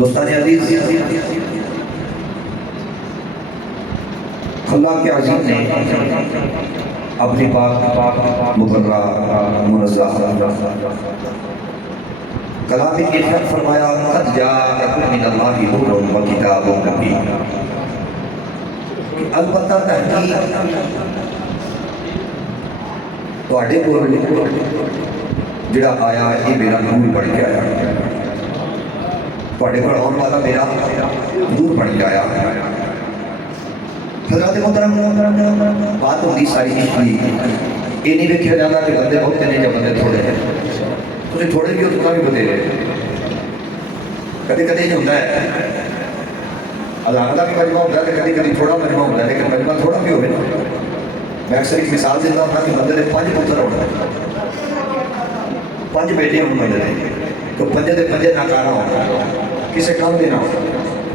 دوستان عزیز، اللہ کے عظیم نے اپنی پاک مبرہ منزہ کلام میں ارشاد فرمایا قد جاءکم من اللہ نور و کتاب مبین۔ البتہ تحقیق تواڈے کول جڑا آیا یہ میرا نور بن کے آیا، تواڈے کول آن والا میرا نور بن کے آیا۔ حضرات محترم، بات ہوتی ساری عشق کی، یہ نہیں دیکھا جاتا کہ بندے بہت ہیں یا بندے تھوڑے ہیں۔ تھوڑے تھوڑے بھی ہوتا بھی بندے ہیں، کدی کدی نہیں ہوتا ہے اللہ کا بھی مجمع ہوتا ہے، کدی کدی تھوڑا مجمع ہوتا ہے، لیکن مجمع تھوڑا بھی ہوئے نا۔ میں اکثر ایک مثال دیتا ہوں کہ بندے نے 5 پتر ہونا، 5 بیٹے ہونے بندے نے، تو 5 دے 5 ناکارا ہونا، کسے کام دینا ہونا،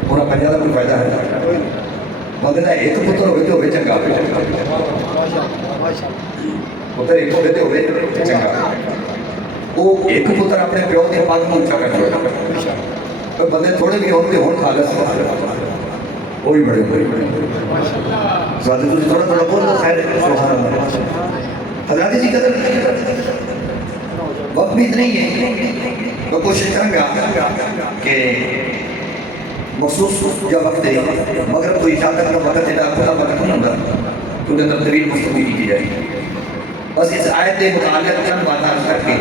پورا 5 کا کوئی فائدہ ہے؟ بندے کا ایک پتر ہوئے تو ہوئے چنگا ہوئے، پتر ایک ہوئے تو ہوئے چنگا ہوئے۔ وہ ایک پتر اپنے پیو کے پاک میں اونچا کر دیا، بندے تھوڑے بھی ہوتے ہون خالص وہی بڑے بڑے زیادہ تو تھوڑا تھوڑا بول دو خیر سبحان اللہ۔ حضرات جی قدر وقت بھی اتنا ہی ہے، میں کوشش کروں گا کہ مخصوص جو وقت ہے مگر کوئی اجازت کا وقت ہے کھلا وقت نہیں ہوتا تو ان اندر طویل گفتگو کی جائے۔ بس اس آیت کے متعلق چند باتیں عرض کر کے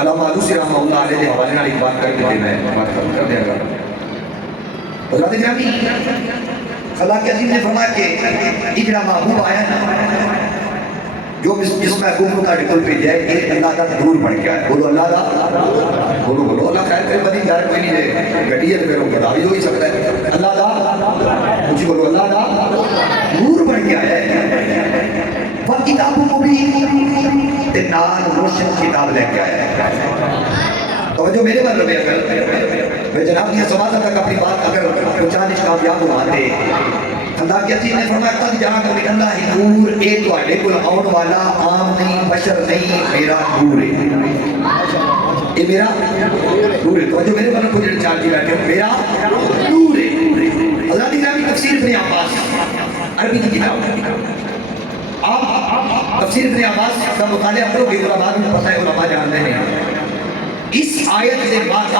علامہ آلوسی رحمہ اللہ علیہ کے حوالے نال ایک بات کر کے میں بات کر دیا گا۔ حضرات گرامی، اللہ کے عظیم نے فرمایا کہ اجرا محبوب آیا نا، جو جس محبوب کو تاڑے کل بھیجا ہے ایک اللہ کا نور بن کے آیا۔ بولو اللہ کا، بولو بولو اللہ خیر کرے بدی جائے کوئی نہیں دے گٹی ہے تو پھر وہ بتا بھی ہو ہی سکتا ہے۔ اللہ کا مجھے بولو اللہ کا نور بن کے آیا ہے، وہ کتاب مبین تے نال روشن کتاب لے کے آیا ہے۔ توجہ میرے بات رہے اگر میں جناب یہ سماعت تک اپنی بات اگر پہنچانے کامیاب ہواتے، اللہ کے عزیز نے فرمایا قد جاءکم من اللہ نور، اے تواڈے کول آن والا عام نہیں، بشر نہیں، میرا نور ہے، یہ میرا نور ہے۔ توجہ میرے بات کو جڑے چار جی بیٹھے میرا نور ہے۔ حضرات گرامی، تفسیر ابن عباس عربی کی کتاب، آپ تفسیر ابن عباس کا مطالعہ کرو گے علماء میں پتہ ہے، علماء جانتے ہیں اس آیت سے بات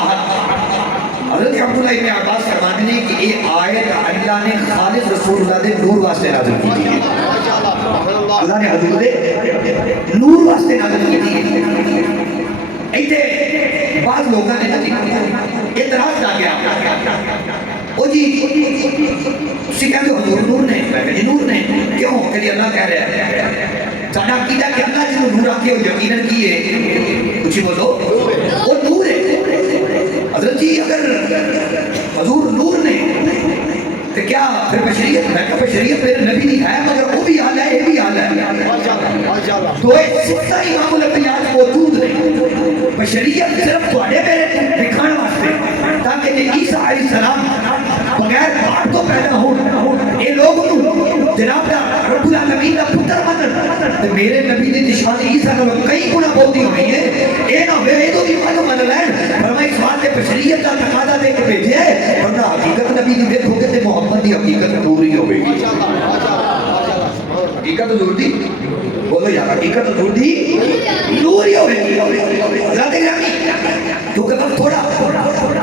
حضرت عبداللہ ابن عباس فرماتے ہیں کہ یہ آیت اللہ نے خالص رسول اللہ دے نور واسطے نازل کی تھی۔ اللہ نے حضور دے نور واسطے نازل کی تھی۔ ایتے بعض لوگوں نے اعتراض آ گیا، او جی اسی کہتے ہو حضور نور نے، میں کہتے نور نے کیوں کہ اللہ کہہ رہا ہے ساڈا عقیدہ کہ اللہ جنہوں نور آکے ہو یقیناً کیے کچھ بولو وہ نور ہے۔ حضرت جی اگر حضور نور نے تو کیا پھر بشریت، میں کہا بشریت پھر نبی نہیں ہے مگر وہ بھی حال ہے یہ بھی حال ہے، تو ایک ستہ امام الانبیاء موجود نہیں، بشریت صرف تواڈے میرے دکھانے واسطے تاکہ کہ عیسیٰ علیہ السلام بغیر باپ تو پیدا ہو، یہ لوگ جناب دا رب العالمین دا پتر منن، میرے نبی دی نشان عیسیٰ کا کئی گنا بہتی ہوئی ہے، اے نہ وے تو دی مانو من لین فرمائی اس بات نے بشریت کا تقاضا دے کے بھیجے ہے، ورنہ حقیقت نبی دی دیکھو گے تے محمد دی حقیقت پوری ہوئے گی۔ حقیقت حضور دی بولو یار، حقیقت حضور دی نور ہی ہوئے گی۔ حضرات گرامی، کیونکہ وقت تھوڑا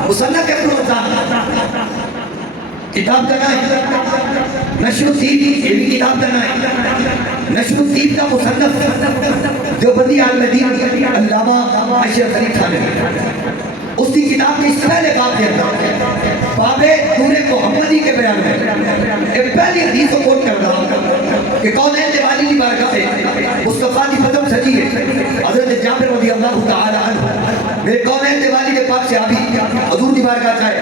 مصنف ابن الرزاق کتاب کا نام نشر الدین، یہ بھی کتاب کا نام نشر الدین کا مصنف دیوبندی عالم دین علامہ اشرف علی تھانوی، اس کی کتاب کے اس پہلے باب کے اندر باب نور محمدی کے بیان میں ایک پہلی حدیث کو کوٹ کر رہا ہوں کہ کونین دیوالی کی بارگاہ سے مصطفیٰ کی قدم سجی ہے، حضرت جابر رضی اللہ تعالی عنہ میرے کونین دیوالی کے پاک صحابی حضور کی بارگاہ جائے،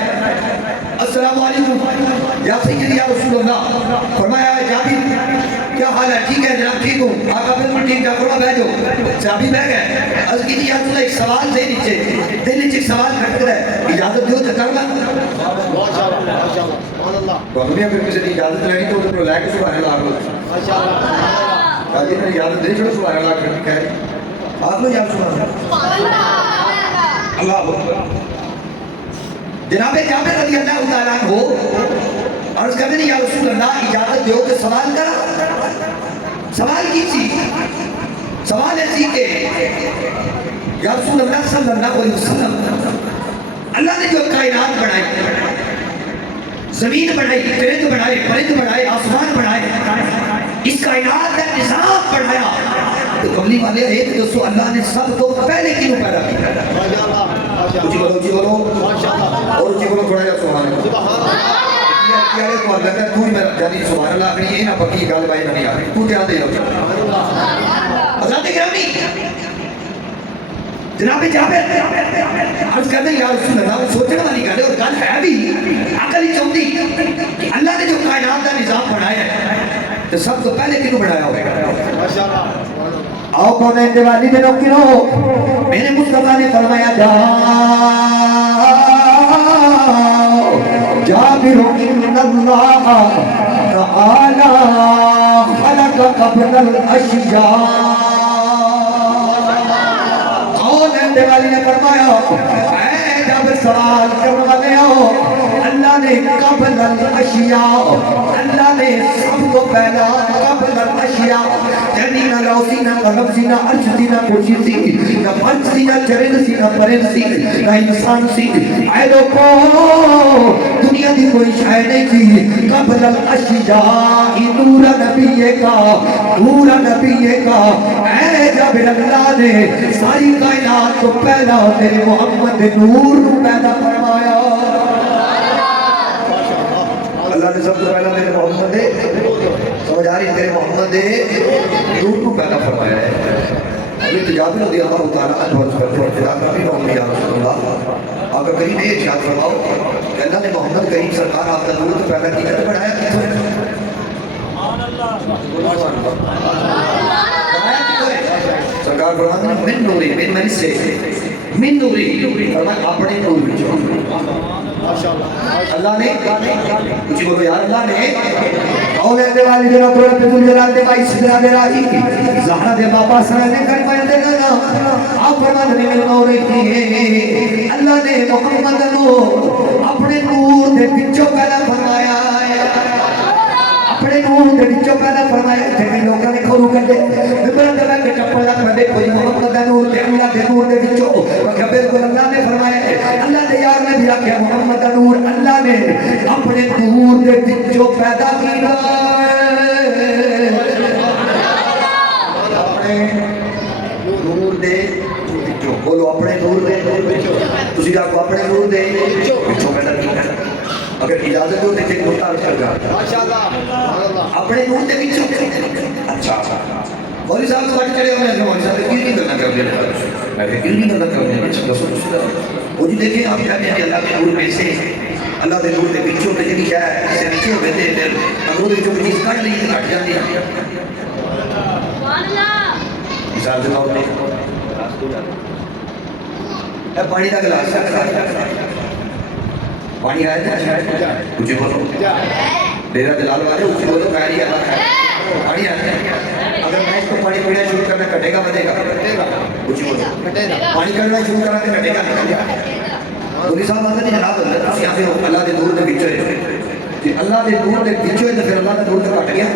السلام علیکم یا سیدی یا رسول اللہ، فرمایا جابر کیا حال ہے؟ ٹھیک ہے جناب ٹھیک ہوں، آقا بالکل ٹھیک ہے، تھوڑا بیٹھو، صحابی بیٹھ گئے، عرض کی یا رسول اللہ ایک سوال دے نیچے دل نیچے ایک سوال کھٹ رہا ہے، اجازت دیو تو کرنا، تو ہم نے پھر کسی نے اجازت لینی تو انہوں نے لے کے سبحان اللہ آگے تاکہ انہوں نے اجازت دے چھوڑے سبحان اللہ کرنے کہہ رہے آپ لو یا سبحان اللہ اللہ جناب جابر رضی اللہ تعالیٰ عنہ عرض کرتے ہیں یا رسول اللہ اجازت دیو کہ سوال کرا. سوال کی تھی؟ سوال ایسی کہ یا رسول اللہ صلی اللہ علیہ وسلم اللہ نے جو کائنات بنائی، زمین بنائی، درخت بنائے، پرند بنائے، آسمان بنائے، اس کائنات کا نظام بنایا، تو کملی والے ایک دوستو اللہ نے سب کو پہلے کیوں پیدا کیا؟ اچھی بولو اور اچھی بولو تھوڑا جا سبحان اللہ. کیا ہے تو اللہ کا تو ہی میرا جانی سبحان اللہ اپنی یہ نہ پکی گال بائی میں نہیں آ رہی تو کیا دے حضرت گرامی جناب جابر عرض کرتے ہیں یا رسول اللہ وہ سوچنے والی گل ہے اور گل ہے بھی عقل ہی چاہتی کہ اللہ نے جو کائنات کا نظام بنایا ہے تو سب تو پہلے کیوں بنایا ہوگا؟ آؤ کون ہے دیوالی دے نوکرو میرے مصطفیٰ نے فرمایا جابر ان اللہ تعالی خلق قبل الاشیاء. دیوالی نے فرمایا اے جابر سوال کرنے والے ہو اللہ نے قبل الاشیاء اللہ نے سب کو پہلا قبل الاشیاء یعنی نہ لو سی نہ قلم سی نہ عرش سی نہ کرسی سی نہ پنچ سی نہ چرند سی نہ پرند سی نہ انسان سی. اے لوگو دنیا کی کوئی شے نہیں تھی قبل الاشیاء نور نبی کا اے جابر اللہ نے ساری کائنات کو پہلا تیرے محمد نور کو پیدا فرمایا. اللہ نے سب کو پہلا تیرے محمد سمجھ آ رہی تیرے محمد نور کو پیدا فرمایا ہے. حضرت جابر رضی اللہ تعالیٰ عنہ یا رسول اللہ آقا کریم نے ارشاد فرماؤ کہ اللہ نے محمد کریم سرکار آپ کا نور کو پیدا کیا تو بڑھایا کتوں ہے؟ سرکار فرماتے ہیں من نوری من سے من نوری فرمایا اپنے نور بچوں اللہ نے کچھ بولو یار اللہ نے اولے دے والی دے رب رب دل جلال دے بائی سدرا دے راہی زہرا دے بابا سرا دے کر پائے دے گا آپ فرماتے ہیں من نوری اللہ نے محمد نو اپنے نور دے بچوں پیدا فرمایا ہے اپنے نور دے بچوں پیدا فرمایا ہے. جنہیں لوگوں نے کھولو کر دے ببرن دے کہ چپل لگ پڑے کوئی محمد نور دے اللہ دے نور دے بچوں وقت بالکل اللہ نے فرمایا ہے اللہ دے یار نے بھی رکھا محمد نور اللہ نے اپنے نور دے بچوں پیدا کیا اپنے نور دے بچوں بولو اپنے نور دے بچوں تسی جاکو اپنے نور دے بچوں پیدا کیا اگر اجازت ہو دیکھیں مختار کر جا اپنے نور دے بچوں اچھا مولی صاحب تو بڑھ چڑے ہوئے ہیں مولی صاحب کیوں نہیں کرنا کر دیا میں کیوں نہیں کرنا کر دیا وہ جی دیکھیں آپ جانے ہیں اللہ کے نور میں سے اللہ کے نور دے بچوں میں جنہی کیا ہے اسے بچے ہوئے تھے اگر وہ بچوں میں چیز کٹ لی کٹ جاتی ہے مثال سے طور میں پانی کا گلاس پانی آیا تھا کچھ بولو ڈیرا دلال والے کچھ بولو پانی آیا پانی آیا اگر میں اس کو پانی پینا شروع کرنا کٹے گا بنے گا کچھ بولو پانی کرنا شروع کرنا کٹے گا مولی صاحب آتا نہیں جناب اللہ یہاں پہ اللہ دے نور دے بچوں ہے اللہ دے نور دے بچوں ہے تو پھر اللہ دے نور دے کٹ گیا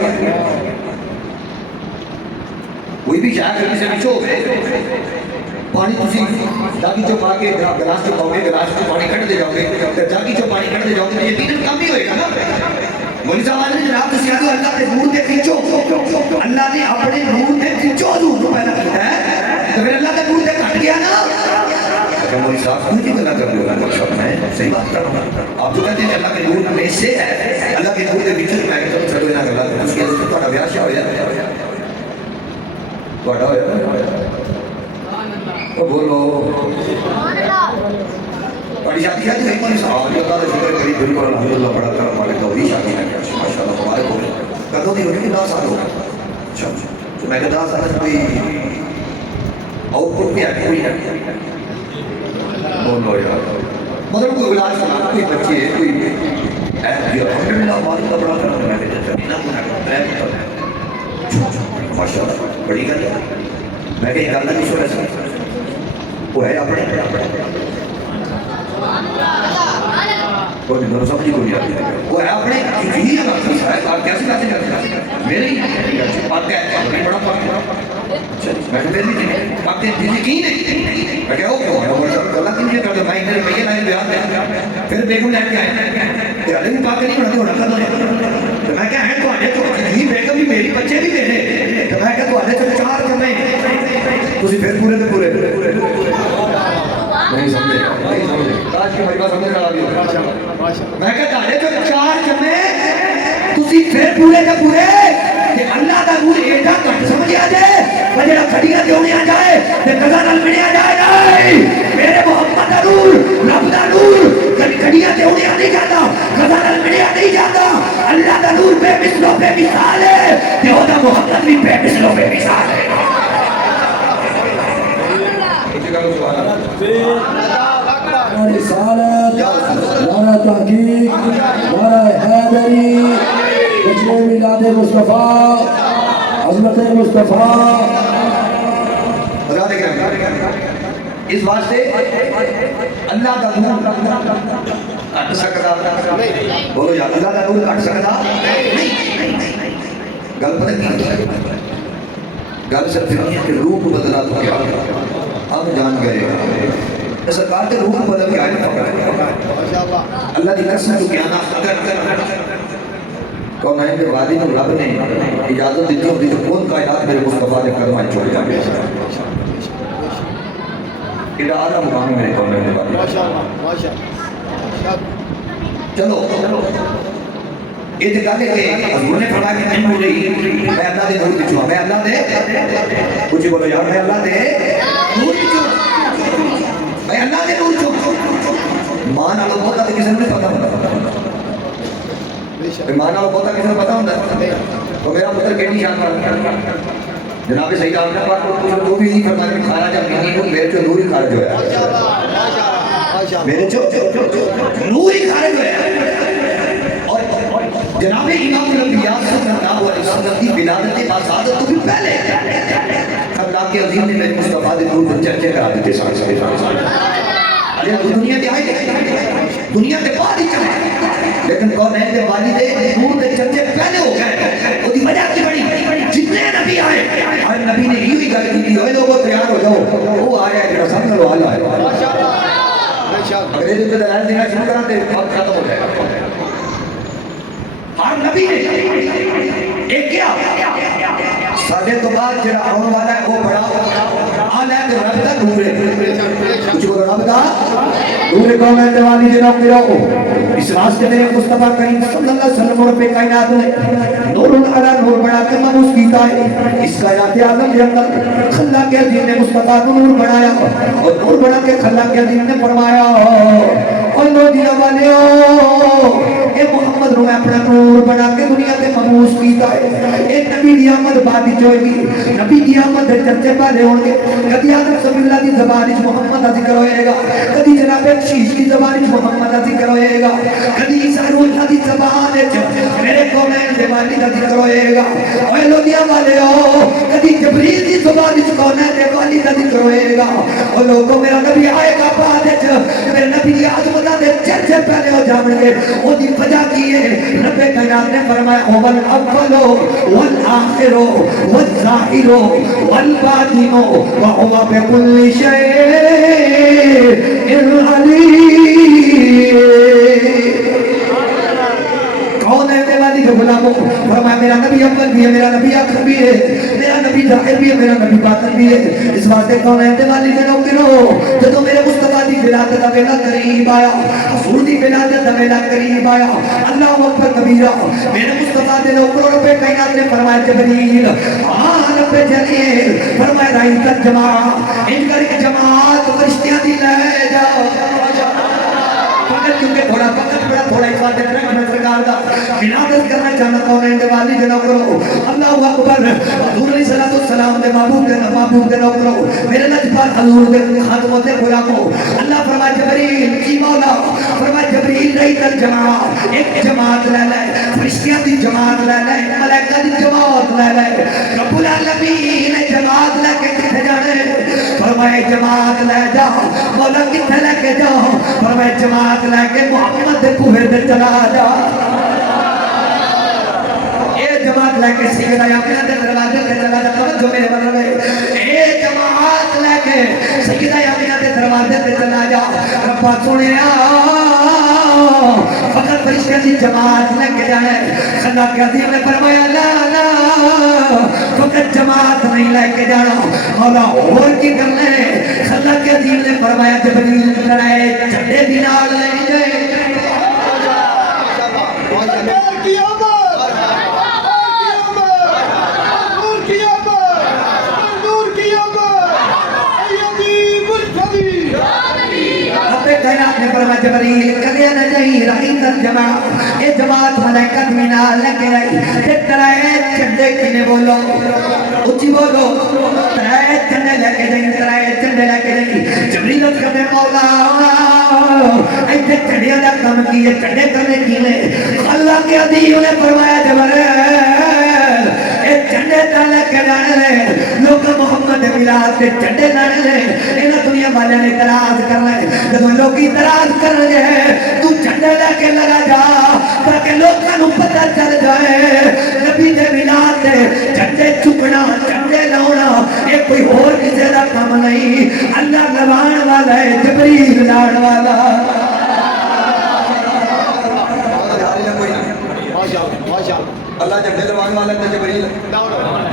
کوئی بھی شاید کسی سے بچوں ہو گئے پانی تسی جاگی چو پا کے گلاس چو پاؤ گے گلاس چو پانی کٹ دے جاؤ گے جاگی چو پانی کٹ دے جاؤ گے تو یقیناً کام ہی ہوئے گا نا. مولی صاحب آنے جناب تسی آدھو اللہ دے نور دے بچوں اللہ نے اپنے نور دے بچوں نور کو پیدا کیا ہے تو پھر اللہ دے نور دے کٹ گیا نا. اگر مولی صاحب کوئی نہیں بنا کر دے گا مولی صاحب میں صحیح بات کر رہا ہوں آپ جو کہتے ہیں اللہ کے نور میں سے ہے اللہ کے نور دے بچوں میں کہتا ہوں چھڑو نہ کرلا اس کے اندر تو بیاہ شاہ ہو جاتا ہے بڑا ہویا بولو بڑی شادی ہے جو ایمان صاحب اللہ کا شکر کری بالکل الحمدللہ بڑا کرم والے تو بھی شادی ہے ماشاءاللہ مبارک ہو کدوں دی ہوئی 10 سال ہو اچھا تو میں کہ 10 سال کوئی آؤٹ پٹ بھی ہے کوئی ہے بولو یار مطلب کوئی علاج کرنا کوئی بچے ہے کوئی الحمدللہ مالک کا بڑا کرم میں کہ نہ ماشاءاللہ بڑی گل ہے میں کہ گل نہیں سن رہا وہ ہے اپنے وہ نہیں تو سمجھ کوئی آتی وہ ہے اپنے ہی آپ کیسے باتیں کرتے ہیں میرے ہی بات ہے بڑا میں میرے باتیں یقین ہے میں کہا کیوں غلط نہیں کرتے میں ادھر روپیے لائن بیان دیا پھر بیگم لے کے آئے ہلے بھی بات نہیں ہونا ہونا تو میں کہا ہے تو بیگم بھی میری بچے بھی میرے تو میں کہا تو چار کمے تھی پھر پورے تو پورے نہیں سمجھے نہیں سمجھے آج کی مجھے سمجھ رہا بھی میں کہتا ہے جو چار جمعے تسی پھر پورے کے پورے کہ اللہ دا نور ایڈا کٹ سمجھ آ جائے بجڑا کھڑیاں دیونے آ جائے کہ قضا نال ملے آ جائے نہیں میرے محمد دا نور رب دا نور کھڑیاں دیونے آ نہیں جاتا قضا نال ملے آ نہیں جاتا اللہ دا نور بے مثل و بے مثال ہے کہ وہ دا محمد بھی بے مثل و بے مثال ہے رسالت نعرہ تحقیق نعرہ حیدری جشن میلاد مصطفیٰ عظمت مصطفیٰ اس واسطے اللہ کا نور کٹ سکتا بولو یا اللہ کا نور کٹ سکتا گل پتہ کی گل صرف کہ روح بدلا تو کیا ہم جان گئے سرکار کے روح بدل کے آئے اللہ کی قسم تو کیا نا کون ہے کہ والد رب نے اجازت دیتی ہوتی تو کون کائنات میرے مصطفیٰ نے کرمائے چھوڑ جائے یہ آدھا مقام ہے میرے کون ہے چلو یہ تو کہتے کہ حضور نے فرمایا کہ میں مجھے میں اللہ دے نور بچوں میں اللہ دے کچھ بولو یار میں اللہ دے نور بچوں میں اللہ دے نور بچوں ماں نالو بہتا تو کسی نے پتا ہوتا ماں نالو بہتا کسی نے پتا ہوتا تو میرا پتر کہنی شان پر جناب سید آمنہ پاک کو تو بھی نہیں فرمایا کہ کھارا جب نہیں ہوں میرے جو نور ہی خارج ہویا میرے جو نور ہی خارج ہویا جناب امام الانبیاء صلی اللہ علیہ وسلم کی ولادت آزادت تو بھی پہلے اللہ کے عظیم نے میرے مصطفیٰ دے نور پر چرچے کرا دیتے سارے ارے دنیا کے آئے دنیا کے بعد ہی چلے لیکن کونین دے والدے نور دے چرچے پہلے ہو گئے وہ دی وجہ کی بڑی جتنے نبی آئے ہر نبی نے یوں ہی گل کی تھی اوے لوگوں تیار ہو جاؤ وہ آیا ہے جڑا سب نالوں والا ہے اگر یہ تو دلائل دینا شروع کرا تے وقت ختم ہو جائے ہر نبی نے ایک کیا ساڑھے تو بعد جڑا آن والا ہے وہ بڑا آل ہے تو رب دا نور ہے کچھ بولو رب دا نور قوم ہے دیوالی جناب میرا اس واسطے میرے مصطفیٰ کریم صلی اللہ علیہ وسلم اور پہ کائنات نے نور علی نور بڑھا کے مبوس کیتا ہے اس کائنات عالم کے اندر خلا کے عظیم نے مصطفیٰ کو نور بڑھایا اور نور بڑھا کے خلا کے عظیم نے فرمایا اور نور دیا والے اے محمد رو میں اپنا نور بنا کے دنیا کے مبوس کیتا ہے اے نبی دی آمد بات ہوئے گی نبی دی آمد چرچے پہلے ہوں گے کدی آدم صلی اللہ دی زبان محمد کا ذکر ہوئے گا کدی جناب شیش کی زبان محمد کا ذکر ہوئے گا کدی عیسیٰ روح اللہ دی زبان میرے کونین دیوالی کا ذکر ہوئے گا اوہ لوگیا والے ہو کدی جبریل دی زبان کونین دیوالی کا ذکر ہوئے گا اور لوگوں میرا نبی آئے گا بعد میرے نبی دی عظمتہ دے چرچے پہلے ہو جامن گے وہ دی وجہ کی ہے رب کائنات نے فرمایا اول اول والآخر والظاہر والباطن وهو بكل شيء عليم کون ہے دیوالی کے غلاموں فرمایا میرا نبی اول بھی ہے میرا نبی آخر بھی ہے میرا نبی ظاہر بھی ہے میرا نبی باطن بھی ہے اس واسطے کون ہے دیوالی کے نوکروں جدو میرے مصطفیٰ دی ولادت دا ویلا قریب آیا حضور دی ولادت دا ویلا قریب آیا اللہ اکبر کبیرہ میرے مصطفیٰ دے نوکروں رب کائنات نے فرمایا جبریل رب جلیل فرمایا رائیت الجماع ان کر کے جماعت فرشتیاں دی لے جاؤ فقط کیونکہ تھوڑا فقط بڑا تھوڑا اس بات دیکھ رہے ہیں سرکار دا ولادت کرنا چاہنا کونین دے والی دے نوکروں اللہ اکبر حضور علیہ السلام دے محبوب دے نوکروں میرے لجپال حضور دے خاتموں دے غلاموں اللہ فرمائے جبریل کی مولا فرمائے جبریل رأيت الجماعة ایک جماعت لے لے فرشتیاں دی جماعت لے لے ملائکہ دی جماعت لے لے رب العالمین جماعت لے کے کتنے جانے فرمائے جماعت لے جا مولا کتنے لے کے جا فرمائے جماعت لے کے محمد دے کوہے دے چلا جا جماعت لے کے سیدہ آمینہ دے دروازے تے چلا جا توجہ میرے مطلب ہے اے جماعت لے کے سیدہ آمینہ دے دروازے تے چلا جا ربا سنیا فقط فرشتے دی جماعت لے کے جانے خدا کے عظیم نے فرمایا لا لا فقط جماعت نہیں لے کے جانا مولا اور کی کرنے خدا کے عظیم نے فرمایا جبریل لڑائے جھنڈے دی نال لے جائے کائنات نے فرمایا جبریل کدے نہ جائی رہی ترجمہ اے جماعت ملائکہ مینا لگے رہی تے ترائے چندے کنے بولو اچھی بولو ترائے چندے لے کے جائیں ترائے چندے لے کے جائیں جبریل کہتے مولا ایتھے چڑیا دا کام کیے چڑے کرنے کیے اللہ کے عظیم نے فرمایا جبریل اے چندے لے کے جانے لے لوگ محمد میلاد تے چندے لانے لے انہاں دنیا والے نے اعتراض کر لے جب لوگ اعتراض کر رہے ہیں تو جھنڈے لے کے لگا جا تاکہ لوگوں کو پتہ چل جائے نبی دے میلاد تے جھنڈے چکنا جھنڈے لاؤنا یہ کوئی اور کسی کا کام نہیں اللہ لوان والا ہے جبریل لاؤن والا اللہ جھنڈے لوان والا ہے جبریل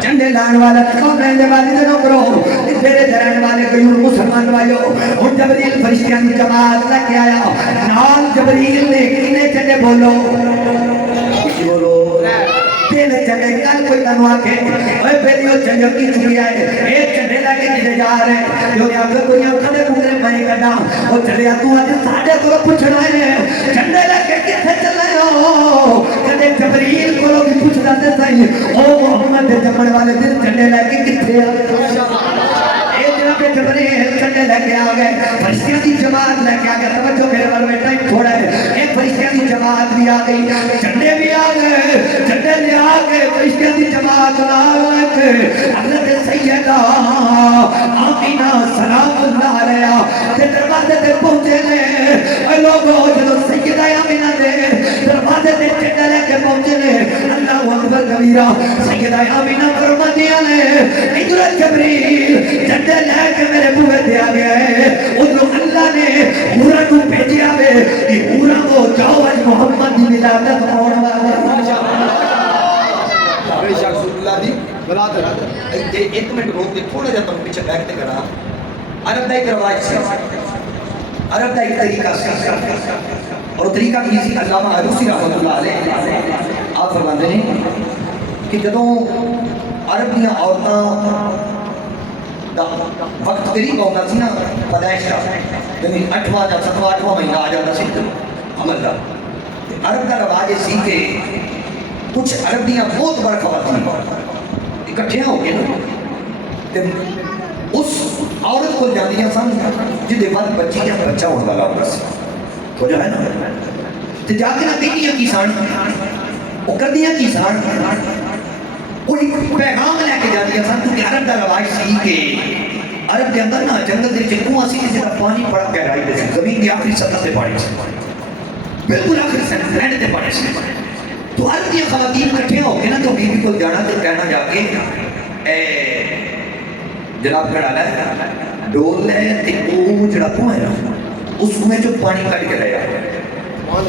جھنڈے لان والا کون رہنے والے جنوں کرو تیرے درن والے کوئی مسلمان بھائیو اور جبریل فرشتیاں کی جماعت لے کے آیا نال جبریل نے کنے چلے بولو کچھ بولو تین چلے کل کوئی تنو آکے اوے بیلیو چنجو کی چکی آئے ایک چلے لے کے جلے جا رہے جو کہ اگر کوئی کھڑے کھڑے میں کرنا وہ چلے تو آج ساڑھے کو پوچھنا ہے چلے لے کے کتنے چلے ہو کدے جبریل کو لوگ پوچھنا دے صحیح او محمد جمن والے دن چلے لے کے کتنے جبریل چندے لے کے آگئے فرشتیاں دی جماعت لے کے آگئے توجہ میرے بار میں ٹائم تھوڑا ہے ایک فرشتیاں دی جماعت بھی آگئی چندے بھی آگئے چندے لے آگئے فرشتیاں دی جماعت لے کے حضرت سیدہ آمینہ سلام اللہ علیہ تے دروازے تے پہنچے لے اے لوگوں جنہوں سیدہ آمینہ دے دروازے تے چندے لے کے پہنچے لے اللہ اکبر کبیرہ سیدہ آمینہ فرما دیا لے حضرت جبریل چندے لے کے میرے بوئے دیا گیا ہے ادھر اللہ نے حورا کو بھیجیا ہے کہ حورا کو جاؤ آج محمد دی ملادت ہونے والا بے شک اللہ دی ملادت ایک منٹ روک دے تھوڑا جا تم پیچھے بیٹھتے کرا عرب دا ایک رواج سے عرب دا ایک طریقہ سے اور طریقہ کسی علامہ عروسی رحمت اللہ علیہ آپ فرماتے ہیں کہ جدوں عرب دیاں عورتاں وقت قریب ہوتا سی نا پیدائش کا یعنی 8واں یا 7واں 8واں مہینہ آ جاتا سی عمل کا عرب کا رواج یہ سی کہ کچھ عرب دیاں بہت بڑا خواتین اکٹھے ہو گئے نا اس عورت کو جاندیاں سن جدے بعد بچی یا بچہ ہونے والا ہوگا سی تو جو ہے نا تو جا کے نا کہنیاں کی سان وہ کردیاں کی سان کوئی پیغام لے کے جاتی ہے سن کیونکہ عرب کا رواج سی کہ عرب کے اندر نا جنگل دے کنواں سی جس طرح پانی بڑا گہرائی دے سی زمین کی آخری سطح سے پانی سی بالکل آخری سطح رہنے دے پانی سی تو عرب کی خواتین کٹھے ہو کے نا تو بیوی کو جانا تو کہنا جا کے جناب کھڑا ہے ڈول ہے تے او جڑا کنواں ہے نا اس میں جو پانی کٹ کے رہا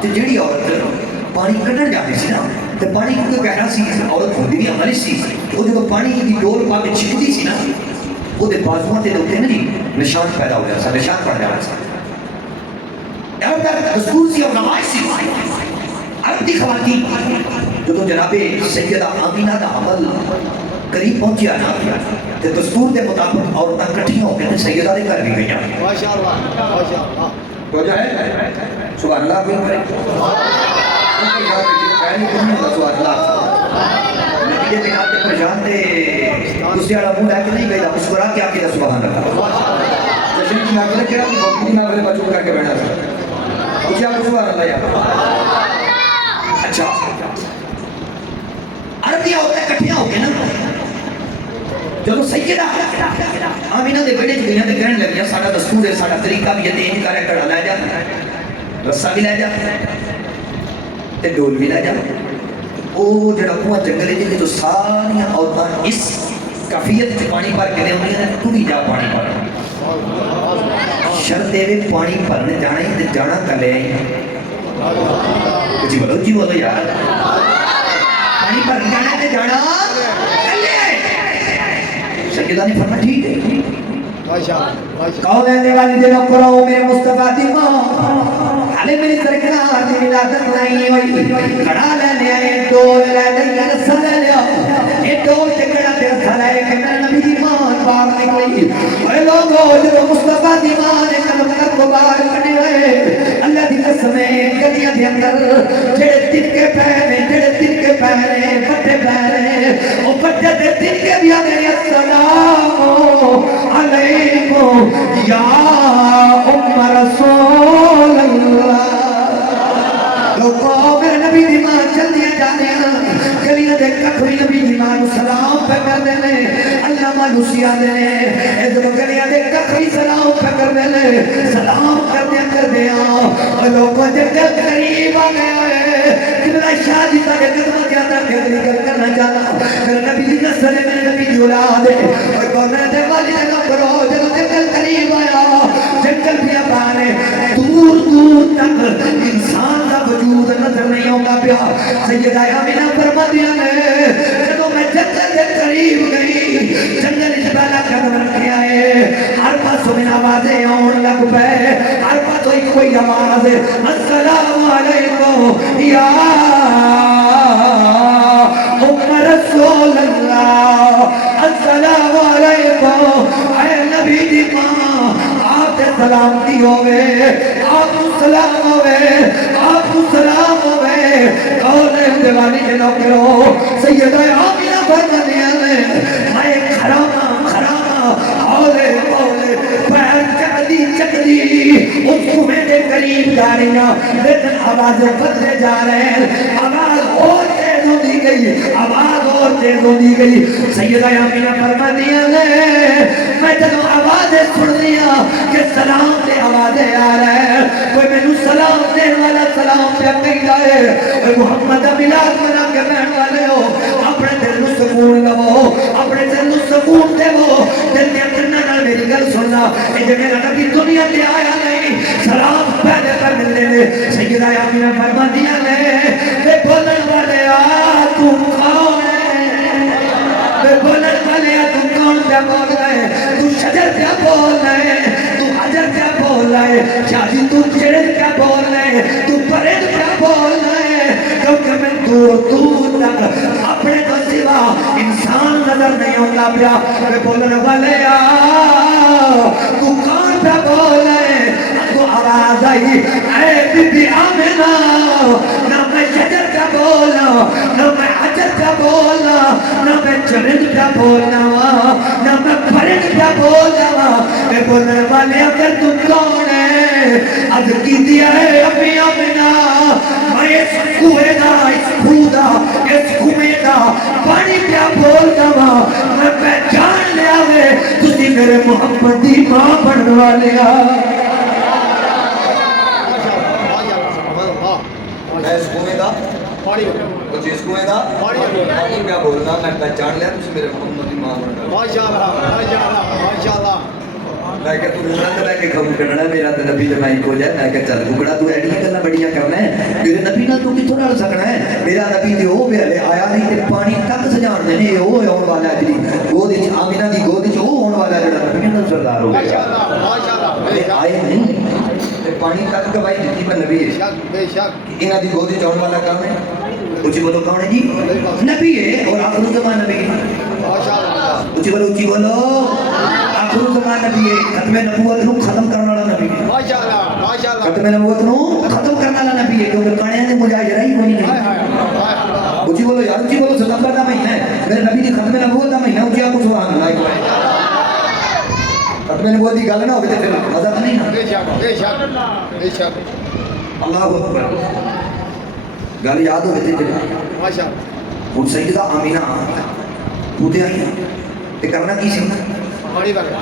تے جڑی عورت پانی کٹن جاتی سی نا تے پانی کو گہرا سی عورت ہوندی بھی عملی سی وہ جو پانی دی ڈول پا کے چھکدی سی نا وہ دے بازواں تے اوتے نا نشان پیدا ہو جاتا نشان پڑ جاتا سی عرب کا دستور سی اور رواج سی عرب دی خواتین جو جناب سیدہ آمینہ دا عمل قریب پہنچیا نا تے دستور دے مطابق عورتاں کٹھیاں ہو کے سیدہ دے گھر بھی گئیاں ماشاءاللہ ماشاءاللہ تو جو ہے سبحان اللہ کوئی کرے یہ دکھاتے پریشان تھے دوسری والا منہ لے کے نہیں گئی تھا مسکرا کے آکے سبحان اللہ جشن کی ناکلے کیا بکری ناکلے بچوں کر کے بیٹھا تھا کچھ آپ سبحان اللہ یار. اچھا عربیاں ہوتے کٹھیاں ہو کے نا جب سیدہ آمینہ دے بیٹے چکیاں دے کہنے لگیا ساڑھا دستور ہے ساڑھا طریقہ بھی ہے انج کرے کڑا لے جا رسا بھی لے جا تے ڈول بھی لے جا او جڑا کنواں جنگل ہے جو ساری عورتاں اس کفیت سے پانی بھر کے لے آؤں گی ٹوڑی جا پانی بھر شرط دے پانی بھرنے جانا ہی تے جانا کر لے آئی جی بولو یار پانی بھرنے جانا تے جانا کر لے آئی سیدہ نے فرمایا ٹھیک ہے کہو لینے والی دنوں کرو میرے مصطفیٰ دی ماں حالے میری سرکار دی ولادت نہیں ہوئی کھڑا لینے آئے ڈول لینے رسا لے لیا یہ ڈول تے کھڑا تے رسا لے کہ میرے نبی دی ماں باہر نکلی اے لوگو جو مصطفیٰ دی ماں نے قلم کر کو باہر کھڑے ہوئے اللہ دی قسمیں گلیاں دے اندر جڑے تن کے پہنے جڑے تن کے پہنے بٹے پہنے او بٹے دے تن کے دیا میرے السلام علیکم یا ام رسول اللہ لوگوں میرے نبی دی ماں چل دیا جانے گلیاں دے ککھوی نبی دی ماں سلام پہ کر دینے اللہ مانوسی آدھے ادھر گلیاں دے ککھوی سلام پہ کر دینے سلام کر دیا اور لوگوں جنگل قریب آ گئے ہوئے کبلا شادی کا قدمہ کیا تھا کہ اگلی گل کرنا چاہتا میرے نبی دی نسل ہے میرے نبی دی اولاد ہے اور کہنے دے والی نے نہ کرو جب جنگل قریب آیا جنگل بھی آبانے دور دور تک انسان کا وجود نظر نہیں ہوگا پیا سیدہ آمینہ فرما دیا نے جب میں جنگل کے قریب گئی جنگل اس پہلا قدم رکھے آئے ہر پاسوں میں آوازیں آن لگ پہ ہر پاسوں ہی کوئی آواز السلام علیکم یا ام رسول اللہ السلام علیکم اے نبی دی ماں آپ سے سلامتی ہوئے آپ کو سلام ہوئے آپ کو سلام ہوئے کون ہے دیوانی کے نوکروں سیدہ آمینہ فرمانیہ نے میں خرامہ اولے پیر چکلی اس کو میرے قریب جا رہی ہیں لیکن آوازیں بدلے جا رہے ہیں آواز اور تیز ہو دی گئی آواز اور تیز ہو دی گئی سیدہ آمینہ فرما دیا نے میں جب آوازیں سن لیا کہ سلام دے آوازیں آ رہے ہیں کوئی میں سلام دے والا سلام پہ کہیں جائے محمد ملاد منا کے بہن والے ہو اپنے دل نو سکون لو اپنے دل نو سکون دے وہ دل کے اندر نہ میری گل سننا کہ جب میرا نبی دنیا تے آیا نہیں سلام پہلے پر ملنے نے سیدہ آمینہ فرما دیا نے بے بولن والے تو کون ہے بے بولن والے تو کون پہ بول رہے تو شجر پہ بول رہے تو حجر پہ بول رہے شادی تو چڑھ پہ بول رہے تو پرد پہ بول رہے کیونکہ میں دور تک اپنے تو سوا انسان نظر نہیں ہوتا پیا بے بولن والے تو کون پہ بول رہے تو آواز آئی اے بی بی آمینہ نہ میں شجر کا بولنا نہ میں حجر کا بولنا نہ میں چرند کا بولنا نہ میں پرند کا بولنا اے بولنے والے اگر تم کون ہے اب کی دیا ہے امی آمینہ میں اس کوئے دا اس خودا اس کنویں دا پانی پیا بولنا میں پہچان لیا ہے تسی میرے محمد دی ماں بڑھنے والے اس کنویں دا کچھ اس کنویں دا پانی پیا بولنا میں پہچان لیا تسی میرے محمد دی ماں بڑھنے والے میں کہ تو رنگ لے کے کھوں کرنا میرا تے نبی جمائی کو جائے میں کہ چل گھڑا تو ایڈیاں گلاں بڑیاں کرنا ہے میرے نبی نال تو کتھوں نال سکنا ہے میرا نبی تے او ویلے آیا نہیں تے پانی تک سجان دے نے او اون والا جڑی گود وچ آمینہ دی گود وچ او اون والا جڑا نبی نال سردار ہو گیا ماشاءاللہ آئے نہیں تے پانی تک گواہی دتی پر نبی بے شک انہاں دی گود وچ اون والا کام ہے اونچی بولو کون ہے جی نبی ہے اور آخر زمان نبی ماشاءاللہ اونچی بولو آخر زمان نبی ہے ختم نبوت نو ختم کرنے والا نبی ہے ماشاءاللہ ختم نبوت نو ختم کرنے والا نبی ہے کیونکہ کانے نے مجاہرہ ہی کوئی نہیں اونچی بولو یار اونچی بولو ستمبر کا مہینہ ہے میرے نبی دی ختم نبوت کا مہینہ اونچی آخو سبحان اللہ ختم نبوت کی گل نہ ہوگی تو پھر مزہ نہیں نا بے شک اللہ اکبر گل یاد ہو گئی ماشاءاللہ ہوں سیدہ آمینہ کودے آئی تے کرنا کی سی پانی بھرنا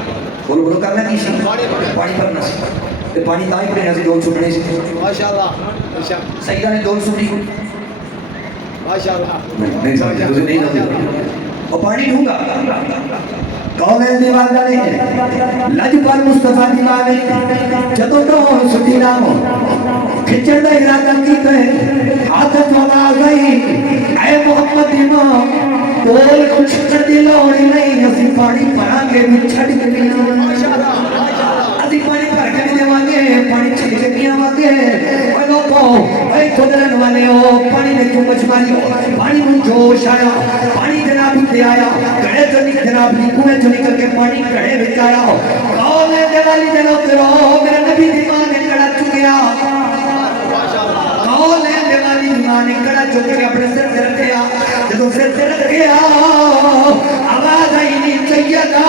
بولو بولو کرنا کی سی پانی بھرنا سی تے پانی تا ہی بھرنا سی ڈول سٹنے سی ماشاءاللہ سیدہ نے ڈول سٹی ماشاءاللہ نہیں سمجھے تجھے نہیں سمجھے اور پانی ڈھونگا کون ہے دیوانہ نے لجپال مصطفیٰ دیوانے جدو ڈول سٹی نامو کھچڑ دا ارادہ کی تے ہاتھ چولا گئی اے محمد امام ڈول کو چھڑ دی لوڑی نہیں اسی پانی پرانگے بھی چھڑ کے بھی اسی پانی پر کے بھی دیوانگے پانی چھڑ کے بھی آوانگے اے لوگو اے خدرن والے ہو پانی نے کیوں مجمانی ہو پانی میں جوش آیا پانی جناب دے آیا گھڑے جو نہیں جناب کنویں جو نکل کے پانی گھڑے بچ آیا کون ہے دیوالی جناب رو میرے نبی دیوان نے کڑا چکیا کون ہے دیوالی دیوان نے کڑا چکے اپنے سر سے رکھیا جدو سر سے رکھیا آواز آئی نہیں چاہیے گا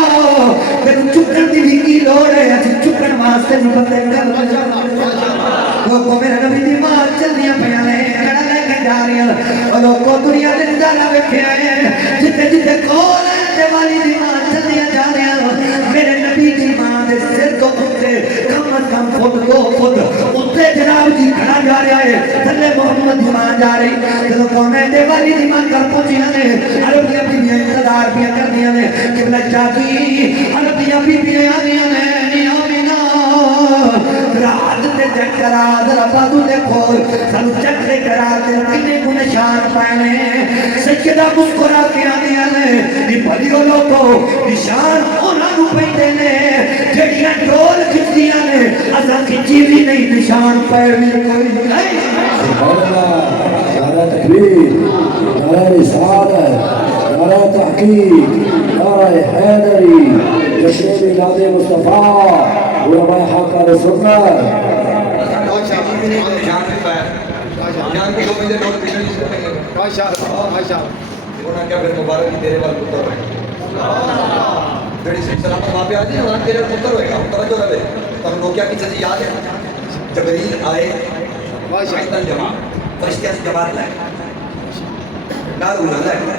پھر چکن دی بھی کی لوڑ ہے اچھی چکن واسطے نبتے کر لوگوں میرے نبی دیوان چلنیاں پیانے کڑا لے کے جا رہی ہیں لوگوں دنیا دے نظارہ بیٹھے آئے ہیں جتے جتے کون ہے دیوالی دیوان چلنیاں جا رہے ہیں میرے نبی دیوان دے سر تو کھتے کم از کم خود دو خود اتنے جناب جی کھڑا جا رہا ہے تھلے محمد دیوان جا رہی جب کون ہے دیوالی دیوان کر پہنچیاں نے عربیاں بیبیاں انتظار بھی کر دیا نے کہ بلا چاہتی عربیاں بیبیاں آدیاں نے نہیں آمینہ رات دے چک کرا ذرا بازو دیکھو سانو چک دے کرا تے کنے کو نشان پانے سیدہ مسکرا کے آدیاں نے نی بھلیو لوگو نشان انہاں نو پیندے نے جڑیاں ڈول کھچدیاں نے اساں کھچی بھی نہیں نشان پیر بھی کوئی نہیں سبحان اللہ نعرہ تکبیر نعرہ رسالت نعرہ تحقیق نعرہ حیدری جشن میلاد مصطفیٰ علماء حق و سنت جان کو دو مجھے بہت پیچھے نہیں سکتے ہیں ماشاءاللہ ماشاءاللہ انہوں کیا پھر مبارک کی تیرے والے پتر ہوئے بڑی صحیح سلامت وہاں پہ آ جائے وہاں تیرے پتر ہوئے گا توجہ رہے تم لوگ کیا کی چیزیں یاد ہے جبریل آئے شیطان جمع فرشتیاں سے جماعت لائے نارو لائے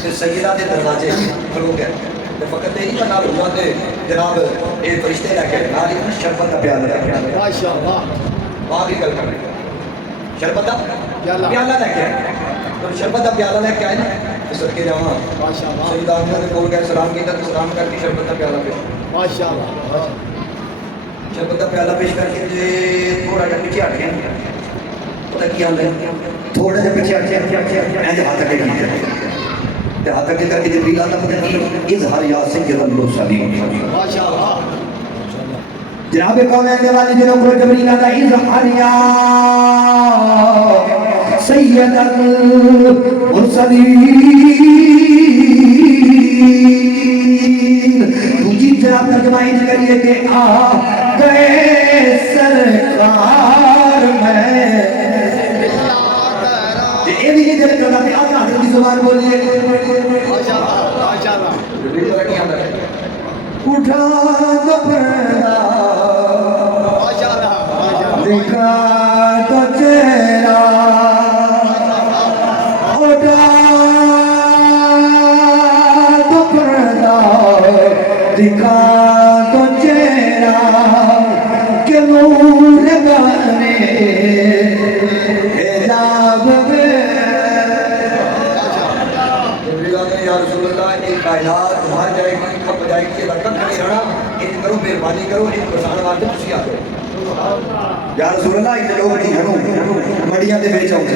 پھر سیدہ دے دروازے کھلو گئے تو فقط نہیں کا نارو تے جناب اے فرشتے لے کے نال ایک شربت کا پیالہ لے کے ماشاءاللہ وہاں بھی گل کر رہے شربت کا پیالہ لے کے آئے تو شربت کا پیالہ لے کے آئے نا تو صدقے جاواں ماشاءاللہ سیدہ آمینہ نے کول گئے سلام کیتا تو سلام کر کے شربت کا پیالہ پیش ماشاءاللہ شربت کا پیالہ پیش کر کے تھوڑا جا پیچھے ہٹ گیا پتہ کیا ہے تھوڑا جا پیچھے ہٹ گیا اے ہاتھ اگے کیتے ہاتھ اگے کر کے جبریل آتا پتہ نہیں اظہار یا سید المرسلین ماشاءاللہ جناب کون ہے دیوالی جنہوں کو جبریل آتا اظہار یا سید المرسلین تجھی جناب ترجمہ ہی کریے کہ آ گئے سرکار میں یہ بھی یہ جنہوں کرنا کہ آج حضرت کی زبان بولیے ماشاءاللہ ماشاءاللہ جبریل کا کیا ہے اٹھا دو پردہ ماشاءاللہ دکھا تو چہرہ اٹھا تو پردہ دکھا تو چہرہ کہ نور بنے حجاب میں جبریل نے یا رسول اللہ ایک کائنات مار جائے گی کھپ جائے گی یہ رکھت نہیں رہنا ان کرو مہربانی کرو ان بسان واسطے خوشی آ جائے یا رسول اللہ اتنے لوگ نہیں ہنو مڈیاں دے بیچ آؤں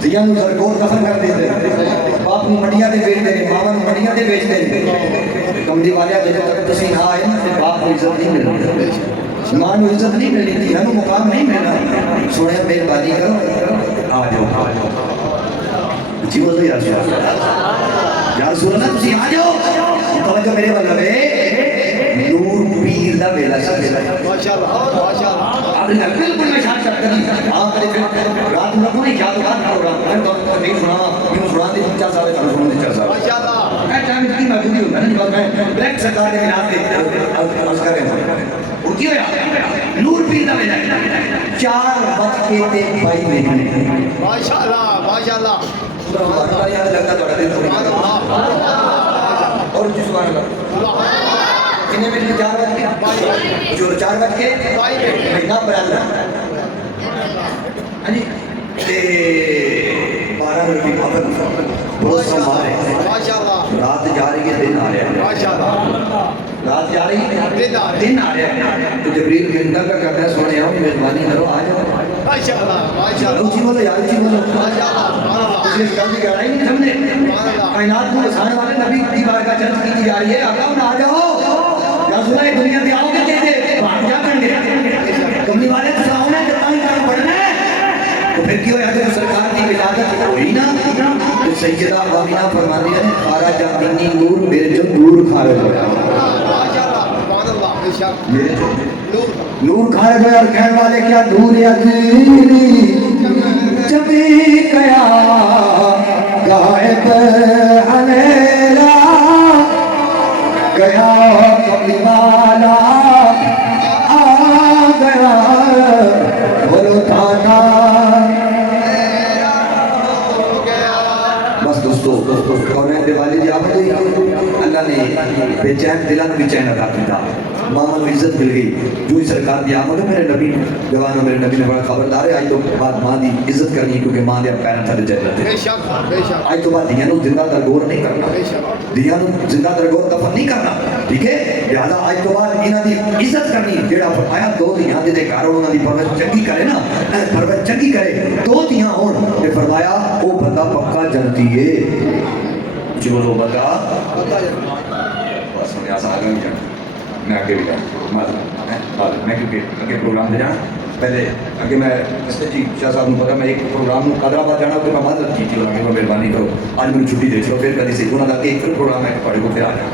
زیاں نو سرکور دفن کر دیتے باپ نو مڈیاں دے بیچ دے ماما نو مڈیاں دے بیچ دے کمدی والیا جب تک تسی نہ آئے نا تے باپ کو عزت نہیں ملتی ماں نو عزت نہیں ملنی تھی ہنو مقام نہیں ملنا سونے مہربانی کرو آ جاؤ جی بولو یا رسول اللہ یا رسول اللہ تسی آ جاؤ توجہ میرے مطلب نور پیر دا بیلا سا بیلا ماشاءاللہ ماشاءاللہ آپ نے بالکل میں شاید کرتا نہیں آپ نے پھر رات میں کوئی کیا تو بات کرو رہا میں تو نہیں سنا کیوں سنا دی 50 سال کا سنا 50 سال ماشاءاللہ میں ٹائم کی موجودی ہوتا ہے نا جب میں بلیک سرکار کے خلاف عرض کر رہے ہیں کی ہویا نور پیر دا ویلا 4:22 ماشاءاللہ ماشاءاللہ سبحان یاد لگتا تھوڑا دل اور جی سبحان اللہ کتنے منٹ 4 بج کے جو 4 بج کے مہینہ برابر ہاں جی تے 12 منٹ کی پابند بہت سمار ہے ماشاءاللہ رات جا رہی ہے دن آ رہا ہے ماشاءاللہ رات جا رہی ہے دن آ رہا ہے تو جبریل گندا کا کہتا ہے سونے آؤ مہربانی کرو آ جاؤ ماشاءاللہ ماشاءاللہ اونچی بولو یار اونچی بولو ماشاءاللہ اس کام کی گہرائی نہیں سمجھے کائنات کو بسانے والے نبی کی بارگاہ چرچ کی جا رہی ہے آقا آ جاؤ یا سنا ہے دنیا میں آؤ گے کہتے بھاگ جا کر گے کملی والے تو سامنے جتنا ہی کام پڑھنا ہے تو پھر کیوں ہے کہ سرکار کی ولادت ہوئی نا تو سیدہ آمینہ فرماتی ہے خارج منی نور میرے جو نور خارج ہو میرے جو نور خارج ہو اور کہنے والے کیا نور عزیزی جبھی گیا غائب اندھیرا گیا کملی والا آ گیا بولو تھانا بس دوستو کونین دیوالی دی آمد ہوئی اللہ نے بے چین دلان بھی چین عطا کیا ماما کو عزت مل گئی جو ہی سرکار دی آمد ہے میرے نبی جوانوں میرے نبی نے بڑا خبردار ہے آج تو بعد ماں دی عزت کرنی ہے کیونکہ ماں دے اب پیرن تھے جنت ہے آج تو بعد دیاں نو زندہ درگور نہیں کرنا دیاں نو زندہ درگور دفن نہیں کرنا ٹھیک ہے لہذا آج تو بعد انہاں دی عزت کرنی جیڑا فرمایا دو دیاں دے گھر انہاں دی پرورش چنگی کرے نا پرورش چنگی کرے دو دیاں ہون تے فرمایا او بندہ پکا جنتی ہے جو بولو بتا بس میں آسان آگے بھی جانا میں آگے بھی جانا میں کیونکہ آگے پروگرام دے جانا پہلے آگے میں اس جی شاہ صاحب نے پتا میں ایک پروگرام قدرآباد جانا تو میں مدد کی تھی انہوں نے مہربانی کرو آج مجھے چھٹی دے چلو پھر کدی سے انہوں نے ایک پھر پروگرام ہے پڑھے کو پھر آ جانا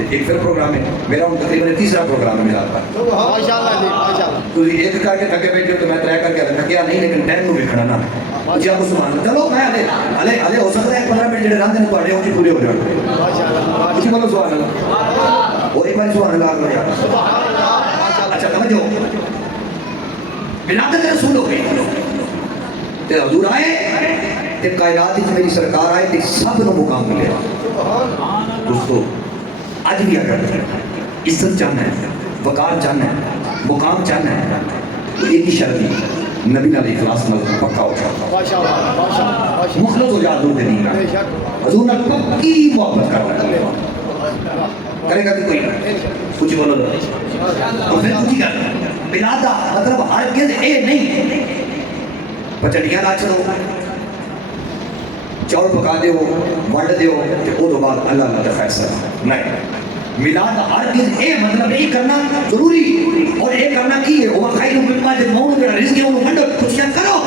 ایک پھر پروگرام ہے میرا ان تقریباً تیسرا پروگرام ہے میرا آپ تو ایک کر کے تھکے بیٹھے تو میں طے کر کے تھکیا نہیں لیکن ٹائم کو بھی کھڑا نا جی آپ کو سبحان چلو میں ہلے ہو سکتا ہے 15 منٹ جڑے رہتے ہیں تھوڑے وہ پورے ہو جان کچھ بولو سبحان اللہ اور ایک بار سبحان اللہ کرو اچھا سمجھو ولادت رسول ہو گئی تے حضور آئے تے کائنات وچ میری سرکار آئے تے سب نو مقام ملے دوستو اج بھی اگر عزت چاہنا ہے وقار چاہنا ہے مقام چاہنا ہے تو ایک ہی شرط ہے نبی علیہ اخلاص نال پکا ہو جاتا مخلص ہو جاتا دے دین حضور نال پکی محبت کرنا کرے گا کہ کوئی کچھ بولو اور پھر کچھ کرنا بلادا مطلب ہرگز اے نہیں پچڑیاں لا چھڑو چاول پکا دے ہو ونڈ دے ہو تے او دو بعد اللہ اللہ دا فیصلہ نہیں میلاد ہرگز اے مطلب نہیں کرنا ضروری اور اے کرنا کی ہے وہ خیر مما جمعون میرا رزق ہے وہ ونڈو خوشیاں کرو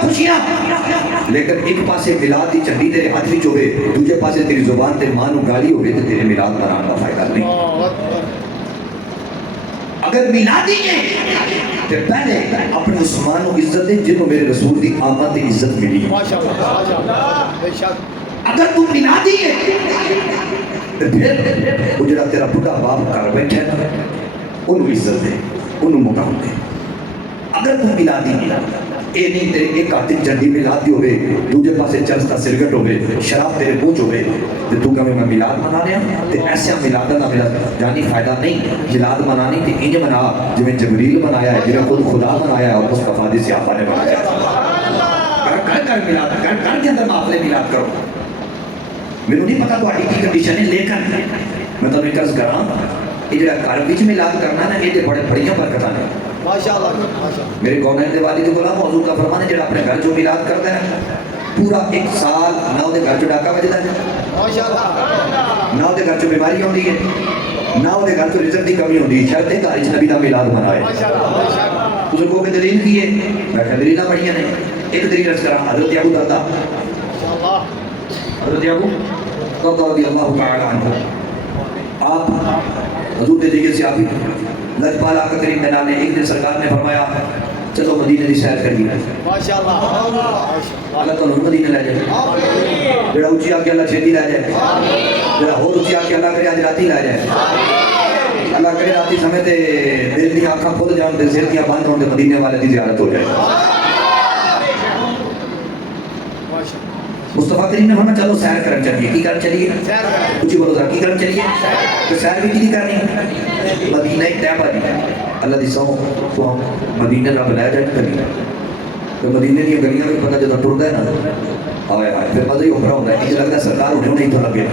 خوشیاں لیکن ایک پاسے میلاد دی چنڈی تیرے ہاتھ وچ ہوے دوسرے پاسے تیری زبان تے ماں نو گالی ہوے تے تیرے میلاد منانے دا فائدہ نہیں اگر میلادی ہے تو پہلے اپنے عثمان و عزت دے جنہوں میرے رسول دی آمد دی عزت ملی اگر تم میلادی ہے تو پھر وہ جڑا تیرا بڑا باپ کر بیٹھے انہوں عزت دے انہوں مقام دے اگر تم میلادی نہیں اے نہیں تیرے ایک آتی جنڈی میلاد دی ہوئے دوجہ پاسے چلستا سرگٹ ہوئے شراب تیرے بوچ ہوئے تو کہا میں میلاد منا رہا تے ایسا میلادہ نہ میرا جانی فائدہ نہیں میلاد منانی تھی انج منا جو میں جبریل منایا ہے جو خود خدا منایا ہے اور مصطفیٰ دی سیاپا نے منایا ہے کر میلاد کر کے اندر معافلے میلاد کرو میں نہیں پتا تو آئی کی کنڈیشن ہے لے کر میں تو نکرز کراں یہ جڑا گھر وچ میلاد کرنا نا یہ بڑے بڑیاں برکتاں نے میرے کونین دے والد غلام حضور کا فرمان ہے جڑا اپنے گھر جو میلاد کرتا ہے پورا ایک سال نہ وہ گھر چ ڈاکہ بجدا ہے نہ وہ گھر چ بیماری ہوندی ہے نہ وہ گھر چ رزق دی کمی ہوندی ہے شرط ہے گھر چ نبی دا میلاد منائے تساں کو کہ دلیل کی ہے میں کہ دلیلاں بڑیاں نے ایک دلیل رس کراں حضرت ابو درداء حضرت ابو رضی اللہ تعالی عنہ آپ حضور دے دیگے سے آپ لجپال آقا کریم نے نام نے ایک دن سرکار نے فرمایا چلو مدینہ دی سیر کریے اللہ تعالیٰ مدینہ لے جائے جڑا اونچی آ کے اللہ چھیتی لے جائے جڑا ہور اونچی آ کے اللہ کرے آج راتی لے جائے اللہ کرے راتی سمے تے دل دی آنکھاں کھل جان تے سر کیا بند ہون تے مدینے والے دی زیارت ہو جائے. مصطفیٰ کریم نے فرمایا چلو سیر کرن چلیے. کی کرن چلیے؟ اچھی بولو ذرا, کی کرن چلیے؟ تو سیر بھی کی کرنی مدینہ طیبہ دی. اللہ دی سو تو ہم مدینے رب لے جائے کرنی تو مدینے دی گلیاں میں پتہ جدوں ٹردا ہے نا آئے آئے پھر مزہ ہی ہو رہا ہوتا ہے. یہ لگتا ہے سرکار اٹھے نہیں تو لگے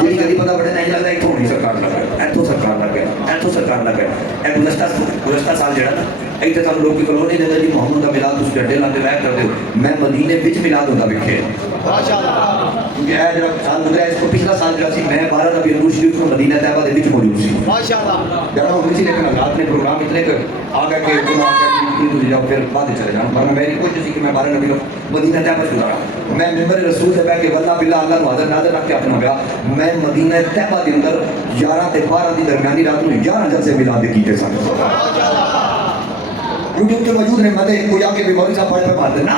جی گلی پتہ بڑے نہیں لگتا اتوں نہیں سرکار لگے ایتھوں سرکار لگے ایتھوں سرکار لگے. اے گزشتہ سال جڑا نا ایتھے سانوں لوگ کلو نہیں دے جی محمد دا میلاد تسی ڈڈے لاتے رہ کر دیو. میں مدینے وچ میلاد ہوندا ویکھے کیونکہ اے جڑا سال گزرا اس کو پچھلا سال جڑا سی میں 12 ربیع الاول شریف کو مدینہ طیبہ دے وچ موجود سی. جڑا ہوں سی لیکن حضرات نے پروگرام اتنے کہ آ گئے کہ تم آ کے تجھے جاؤ پھر بعد چلے جاؤ. ورنہ میری کوشش تھی کہ میں 12 ربیع مدینہ طیبہ گزارا. میں ممبر رسول سے بیٹھ کے واللہ باللہ اللہ نو حاضر ناظر رکھ کے اپنا گیا. میں مدینہ طیبہ دے اندر 11 تے 12 دی درمیانی رات میں 11 جلسے میلاد کیتے سن. یوٹیوب کے موجود نے مدے کوئی آ کے بھی مولوی صاحب پڑھ مار دینا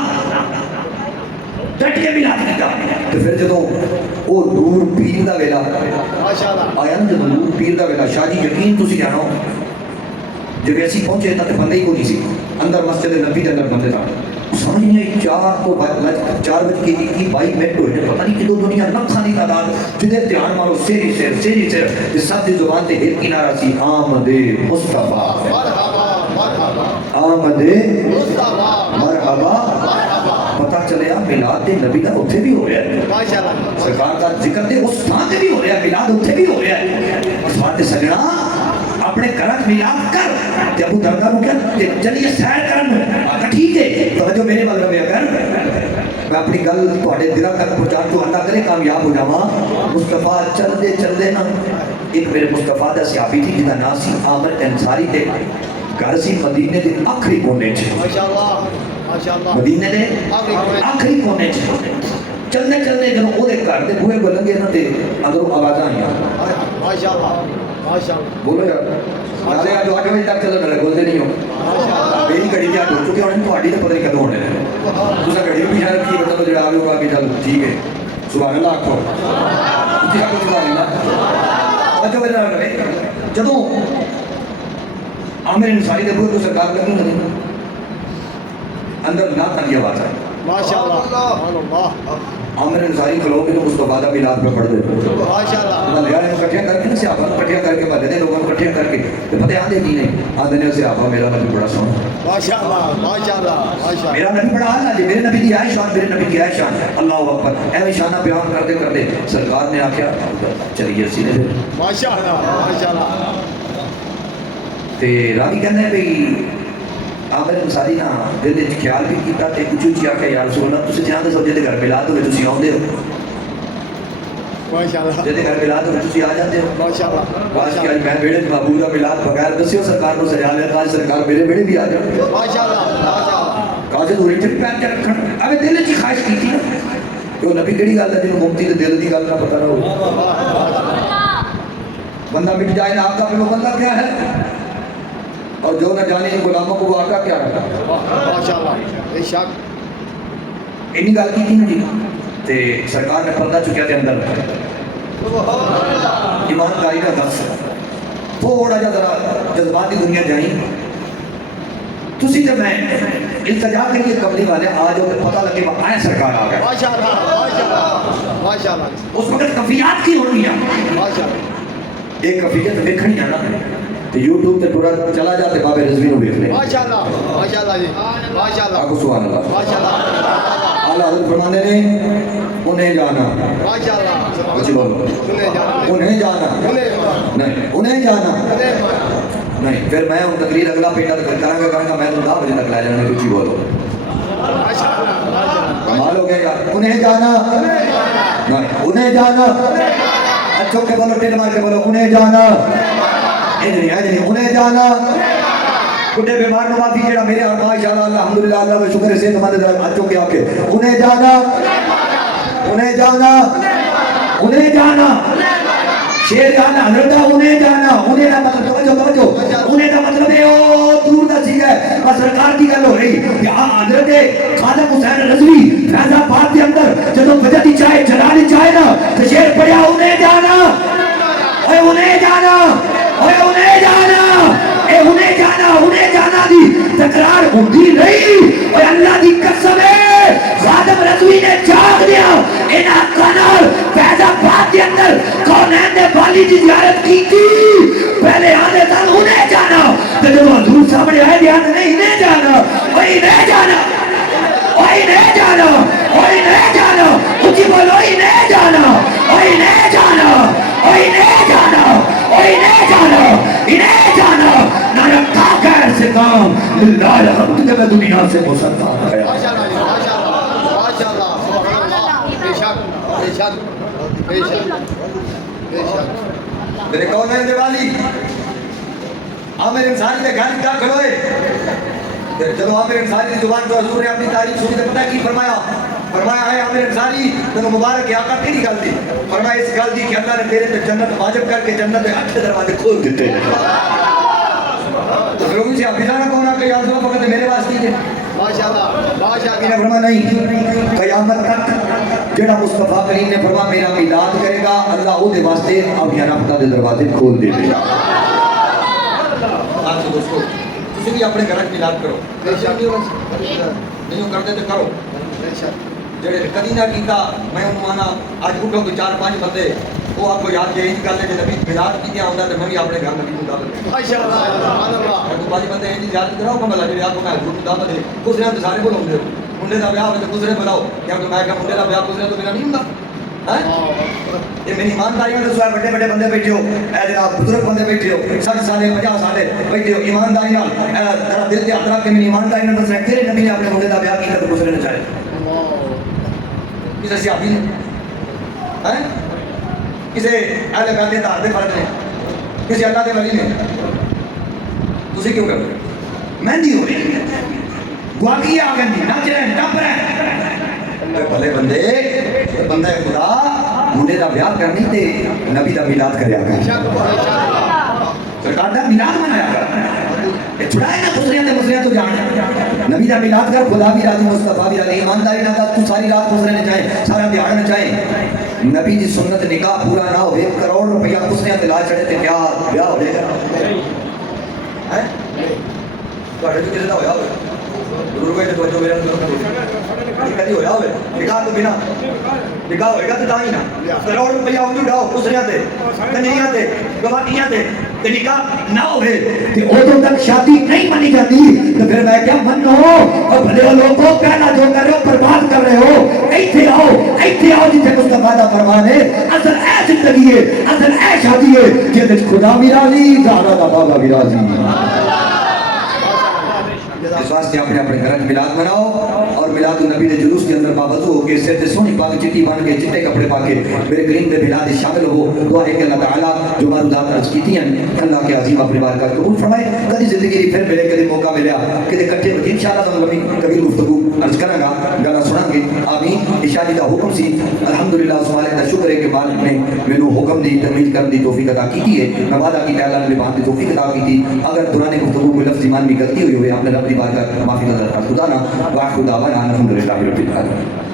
ڈٹ کے میلاد کیتا. تو پھر جدوں او نور پیر دا ویلا آیا نا, جدوں نور پیر دا ویلا شاہ جی یقین تسی جانو جب ایسی پہنچے تے بندے ہی کوئی نہیں سی اندر مسجد نبی دے اندر بندے تھا سمجھ نہیں 4 بج کے 22 منٹ ہوئے پتہ نہیں کدو دنیا لکھاں دی تعداد جدے دھیان مارو سیری سیر تے سب دی زبان تے ایک کنارہ سی آمد مصطفیٰ آمد مرحبا. پتہ چلیا میلاد دے نبی دا اتھے بھی ہو رہا ہے سرکار دا ذکر دے اس تھاں تے بھی ہو رہا ہے میلاد اتھے بھی ہو رہا ہے. اس بات سجنا اپنے گھر میلاد کر تے ابو دردہ نو کہ چلیے سیر کرن. ٹھیک ہے توجہ میرے مغرب ہے اگر میں اپنی گل تواڈے دلاں تک پہنچا تو اللہ کرے کامیاب ہو جاواں. مصطفیٰ چلدے نا ایک میرے مصطفیٰ دا صحابی تھی جدا نام سی عامر انصاری تے گھر سی مدینے دے آخری کونے چ مدینے دے آخری کونے چ چلنے جدوں او دے گھر دے بوئے بلنگے نا تے اندروں آوازاں آئیاں بولو یار نالے آج 8 بجے تک چلن والے بولتے نہیں ہو میری گھڑی جا ہو چکے ہونے تہاڈی تے پتہ نہیں کدوں ہونے تساں گھڑی بھی شاید کی مطلب جڑا آوے ہوگا کہ چل ٹھیک ہے سبحان اللہ آکھو اچھی آکھو سبحان اللہ. اچھا میرے نال رہے جدوں عامر انصاری دے بوئے کو سرکار لگی نا اندر نعت کی آواز آئی عامر انصاری کھلو کے تو مصطفیٰ دا میلاد پہ پڑھ دے اللہ لیا نے کٹھیاں کر کے نا صحابہ نے کٹھیاں کر کے مدے دے لوگوں نے کٹھیاں کر کے تو پتہ آدھے کی نہیں آدھے نے صحابہ میرا نبی بڑا سونا میرا نبی بڑا آلہ جی میرے نبی دی آئے شان میرے نبی دی آئے شان اللہ اکبر اے شانہ بیان کرتے سرکار نے آکھیا چلیے سینے پھر تے راوی کہنا ہے بھئی عامر انصاری نا دل وچ خیال بھی کیتا تے کچھ اچھی آکھیا یا رسول اللہ تسی جاندے سو جے گھر میلاد ہوئے تسی آوندے ہو جے گھر میلاد ہوئے تسی آ جاندے ہو باش کہ میں بیڑے محبوب دا میلاد بغیر دسیو سرکار کو سجا لیا کاج سرکار میرے بیڑے بھی آ جاؤ کاج دوری تے پیر تے رکھن اوے دل وچ خواہش کیتی نا کہ نبی کیڑی گل ہے جنوں مفتی دے دل دی گل نہ پتہ نہ ہو بندہ مٹ جائے نا آقا پہ وہ بندہ کیا ہے اور جو نہ جانے ان غلاموں کو وہ آقا کیا رہا انہی گل کی تھی نا جی تے سرکار نے پردہ چکیا تے اندر ایمانداری کا درس تھوڑا جا ذرا جذباتی دنیا جائیں تسی تے میں التجا کریے قبلی والے آ جاؤ پتہ لگے وہ آئے سرکار آ گئے اس وقت کفیات کی ہونی ہے ایک کفیت دیکھنی ہے نا تو یوٹیوب تے پورا چلا جاتے بابے رضوی نو دیکھ لیں ماشاءاللہ جی ماشاءاللہ آگو سبحان اللہ ماشاءاللہ اعلیٰ حضرت فرمانے نے انہیں جانا ماشاءاللہ کچھ بولو انہیں جانا نہیں انہیں جانا نہیں پھر میں ان تقریر اگلا پیٹا کروں گا میں تو 10 بجے تک لے جانا کچھ بولو کمال ہو گیا انہیں جانا نہیں انہیں جانا اچھو کے بولو ٹیل مار کے بولو انہیں جانا انہیں جانا کٹے بیمار نوازی جیڑا میرے اور ماشاءاللہ الحمدللہ اللہ و شکر سے تمہارے در اچھو کے آکے انہیں جانا انہیں جانا انہیں جانا شیر جانا حضرت انہیں جانا انہیں کا مطلب توجہ انہیں کا مطلب ہے او دور دا سی ہے بس سرکار کی گل ہو رہی کہ حضرت خواجہ حسین رضوی فیض آباد کے اندر جدوں فجر دی چائے جلانی چاہے نا تو شیر پڑھیا انہیں جانا اے انہیں جانا دی تکرار ہوندی نہیں اور اللہ دی قسم ہے خادم رضوی نے جاگ دیا انہاں کانال پیدا بات کے اندر کونین نے والی دی زیارت کی تھی پہلے آنے تھا انہیں جانا تو جب حضور سامنے آئے دیا نہیں انہیں جانا وہی نہیں جانا وہی نہیں جانا وہی نہیں جانا اچھی بولو وہی نہیں جانا وہی نہیں جانا وہی نہیں جانا وہی نہیں جانا انہیں جانا نہ رکھا خیر سے کام للہ الحمد جب دنیا سے مسلمان گیا ماشاءاللہ سبحان اللہ بے شک بے شک بے شک بے شک میرے کون ہے دیوالی عامر انصاری کے گھر کیا کھڑوئے جب عامر انصاری کی زبان تو حضور نے اپنی تعریف سنی تو پتہ کی فرمایا فرمایا ہے عامر انصاری تو مبارک ہے آقا تیری گل دی فرمایا اس گل دی کہ اللہ نے تیرے پہ جنت واجب کر کے جنت کے 8 دروازے کھول دیتے ہیں تو لوگوں سے حافظانہ کون آ کہ یا رسول اللہ فقط میرے واسطے تھے ماشاءاللہ ماشاءاللہ فرما نہیں قیامت تک جڑا مصطفیٰ کریم نے فرما میرا میلاد کرے گا اللہ او دے واسطے اب یا رب دے دروازے کھول دے گا آپ سے دوستو تسی بھی اپنے گھر میلاد کرو بے شک نہیں کرتے تو کرو بے شک جڑے کدی نہ کیتا میں انہوں مانا آج اٹھو کہ 4-5 بندے وہ آپ کو یاد یہ گل ہے کہ نبی میلاد کیتے آوندا تے میں بھی اپنے گھر نبی کو دعوت ماشاءاللہ سبحان اللہ تو 5 بندے ہیں یاد کراؤ کملا جڑے آپ کو میں حضور کو دعوت دے گزرے تے سارے بلاؤندے منڈے دا بیاہ ہوے تے گزرے بلاؤ کیا کہ میں کہ منڈے دا بیاہ گزرے تو میرا نہیں ہوندا یہ میری ایمانداری میں دسو بڑے بڑے بندے بیٹھے ہو اے جناب بزرگ بندے بیٹھے ہو 60 سالے 50 سالے بیٹھے ہو ایمانداری نال ذرا دل تے اطراف کے میری ایمانداری نال دسنا تیرے نبی نے اپنے منڈے دا بیاہ کیتا تو گزرے نہ چاہے کسی صحابی نے ہیں کسی اہل بیت دے دار دے فرد نے کسی اللہ دے ولی نے تسی کیوں کرتے مہندی ہو رہی ہے گواگی آ گئی نچ رہے ہیں ٹپ رہے ہیں بھلے بندے بندہ خدا منڈے دا بیاہ کرنی تے نبی دا میلاد کریا کر سرکار دا میلاد منایا کر چھڑائے نا مسریاں تو جان نبی دا میلاد کر خدا بھی راضی مصطفیٰ بھی راضی ایمانداری نہ تو ساری رات گزرے نہ چاہے سارا دیہڑ نہ چاہے نبی دی سنت نکاح پورا نہ ہو 1 کروڑ روپیہ مسریاں تے لا چڑھے تے کیا بیاہ ہو جائے گا ہیں تواڈے تو کسے دا ہویا ہوئے ضرور کوئی توجہ میرا نہیں کدی ہویا ہوئے نکاح تو بنا نکاح ہوئے گا تو تاں ہی نا کروڑ روپیہ اونجو ڈاؤ مسریاں تے کنجریاں تے گواٹیاں تے نکاح نہ ہوئے کہ ادھر تک شادی نہیں منی جاتی تو پھر میں کیا منو اور بھلے لوگوں پہلا جو کر رہے ہو برباد کر رہے ہو ایتھے آؤ جتنے مصطفیٰ دا فرمان ہے اصل اے زندگی ہے اصل اے شادی ہے جہد وچ خدا بھی راضی زہرا دا بابا بھی راضی اس واسطے اپنے اپنے گھر میلاد مناؤ اور میلاد النبی دے جلوس کے اندر باوضو ہو کے سر تے سونی پاک چٹی بن کے چٹے کپڑے پا کے میرے کریم دے میلاد شامل ہو دعا ہے کہ اللہ تعالیٰ جو معروضات عرض کیتی ہیں اللہ کے عظیم اپنے بارگاہ قبول فرمائے کدی زندگی دی پھر ملے کدی موقع ملیا کدی کٹھے ہوئے انشاءاللہ تم لمبی کبھی گفتگو عرض کروں گا گانا سناں گے آمین اشاری دا حکم سی الحمدللہ اس مالک دا شکر ہے کہ مالک نے مینوں حکم دی تمیز کرن دی توفیق عطا کی ہے میں وعدہ کی اللہ نے بات دی توفیق عطا کی تھی اگر دوران گفتگو کوئی لفظ ایمان میں غلطی ہوئی ہوئے آپ نے رب دی بارگاہ معافی نظر خدا نا واخر دعوانا الحمدللہ رب العالمین